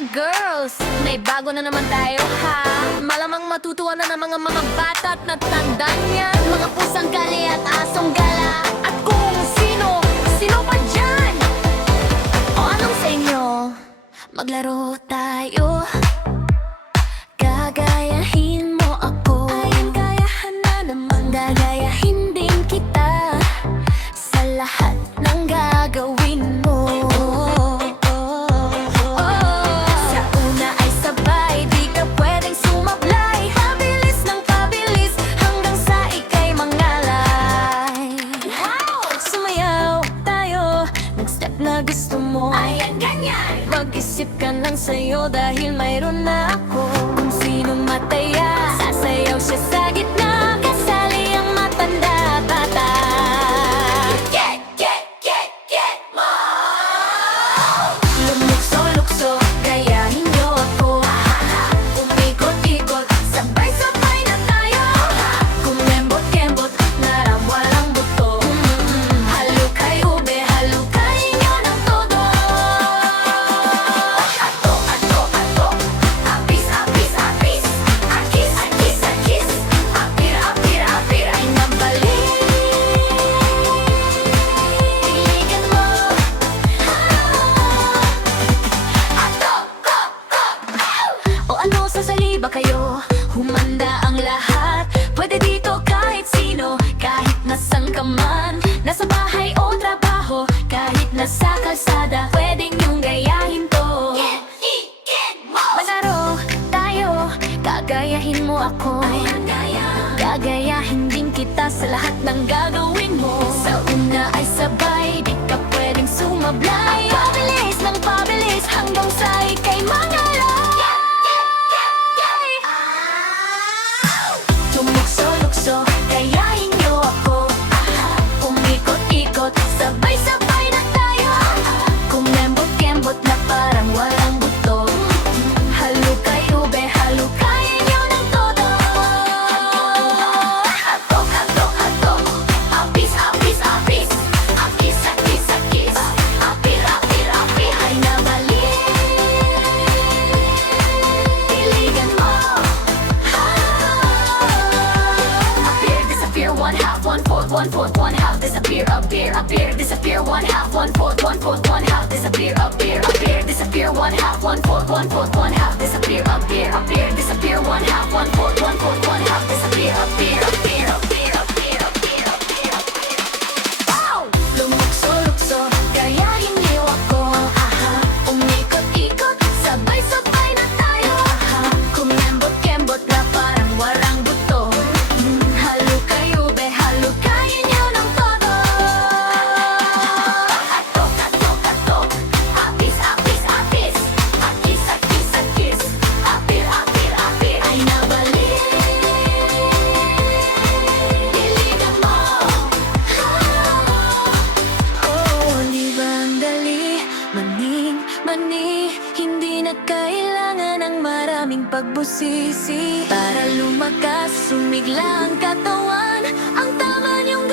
mga girls, may bago na naman tayo ha. Malamang matutuwa na ng mga bata at natandaan niyan. Mga pusang gali at asong gala. At kung sino pa dyan? O anong sa inyo? Maglaro tayo. Gagayahin mo ako. Ayun, gayahan na naman. Gagayahin din kita sa lahat ng gagawin mo. Sa una ay sabay, di ka pwedeng sumablay. Pabilis ng pabilis hanggang sa ika'y mangalay. Sumayaw tayo ng step na gusto mo. Ayan, ganyan. Mag-isip ka lang sa'yo dahil mayroon na ako. Kung sinong mataya, sasayaw siya sa gitna. Kasali ang matanda at bata. Get mo! Lumukso-lukso, gayahin niyo ako. Umikot-ikot, sabay-sabay na tayo. Kumembot-kembot, narang walang buto. Halukay ube, halukay niyo ng todo. Ato, apis, apis, apis. Akis, akis, akis. Apir, apir, apir, ay nabalik. Tiligan mo. O ano, sasali ba kayo? Humanda ang lahat. Pwede dito kahit sino, kahit nasan ka man. Nasa bahay o trabaho, kahit nasa kalsada, pwedeng yung gayahin to. Manaro tayo, gagayahin mo ako. Gagayahin din kita sa lahat ng gagawin mo. Sa una ay sabay, di ka pwedeng sumablay. Pabilis ng pabilis hanggang sa ika'y mangalay. Tumukso-lukso, gayahin niyo ako. Umikot-ikot, sabay-sabay na tayo. Kumembot-kembot na parang walang buto. Halukay ube, halukay niyo ng todo. Ato, apis, apis, apis. Akis, akis, akis. Apir, apir, apir, ay nabalik. Tiligan mo. Appear, disappear, one half, one fourth, one half, disappear, appear, appear, disappear, one half, one fourth, one half, disappear, appear, appear, disappear, one half, one fourth, one half, disappear, appear, appear, disappear, one half, one fourth, one half, disappear, appear, appear, appear, appear, appear, appear, appear. Wow! Lumukso-lukso, gayahin niyo ako. Umikot-ikot, sabay-sabay na tayo. Kumembot-kembot na parang walang buto. Halukay ube, halukayin niyo ng todo. Ato, apis, apis, apis. Akis, akis, akis. Apir, apir, apir, ay nabalik. Tiligan mo. Oh, di ba ang dali? Mani, hindi na kailangan ng maraming pagbusisi para lumakas, sumigla ang katawan. Ang tama niyong